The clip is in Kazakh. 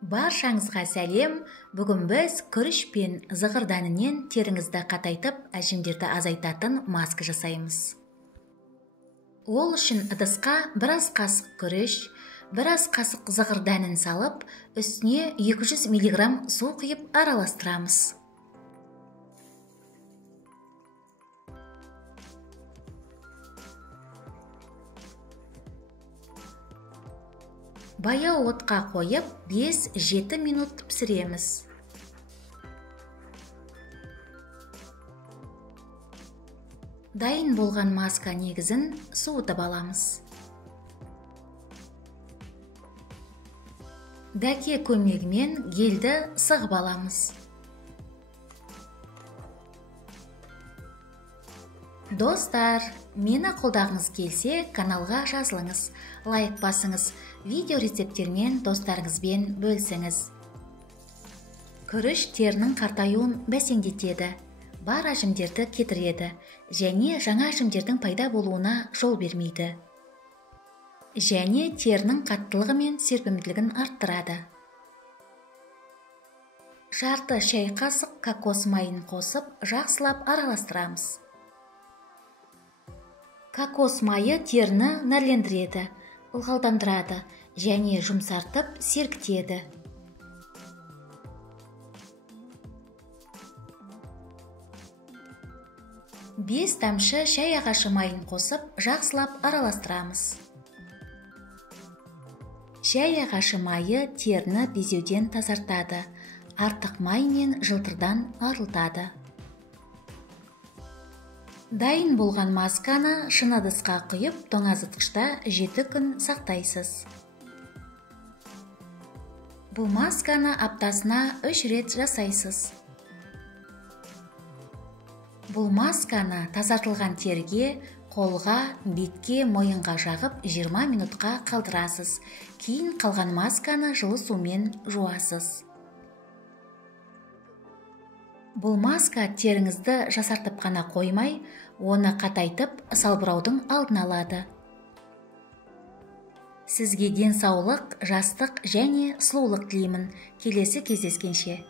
Баршаңызға сәлем. Бүгін біз күріш пен зығыр дәнінен теріңізді қатайтып, әжімдерді азайтатын маска жасаймыз. Ол үшін ыдысқа біраз қасық күріш, біраз қасық зығыр дәнін салып, үстіне 200 мг су құйып араластырамыз. Баяу отқа қойып 5-7 минут пісіреміз. Дайын болған маска негізін суытып аламыз. Дәке көмегімен гельді сығып аламыз. Достар, мені қолдағыңыз келсе, каналға жазылыңыз, лайк басыңыз, видео рецепттермен достарыңызбен бөлсеңіз. Күріш терінің қартаюын бәсеңдетеді, бар әжімдерді кетіреді, және жаңа әжімдердің пайда болуына жол бермейді. Және терінің қаттылығы мен серпімділігін арттырады. Жарты шай қасық кокос майын қосып, жақсылап араластырамыз. Кокос майы теріні нәрлендіреді, ылғалдандырады және жұмсартып серіктеді. Бес тамшы шай ағашы майын қосып, жақсылап араластырамыз. Шай ағашы майы теріні безеуден тазартады, артық май мен жылтырдан арылтады. Дайын болған масканы шыны ыдысқа құйып, тоңазытқышта 7 күн сақтайсыз. Бұл масканы аптасына 3 рет жасайсыз. Бұл масканы тазартылған терге, қолға, бетке, мойынға жағып 20 минутқа қалдырасыз. Кейін қалған масканы жылы сумен жуасыз. Бұл маска теріңізді жасартып қана қоймай, оны қатайтып, салбыраудың алдын алады. Сізге денсаулық, жастық және сұлулық тілеймін. Келесі кездескенше.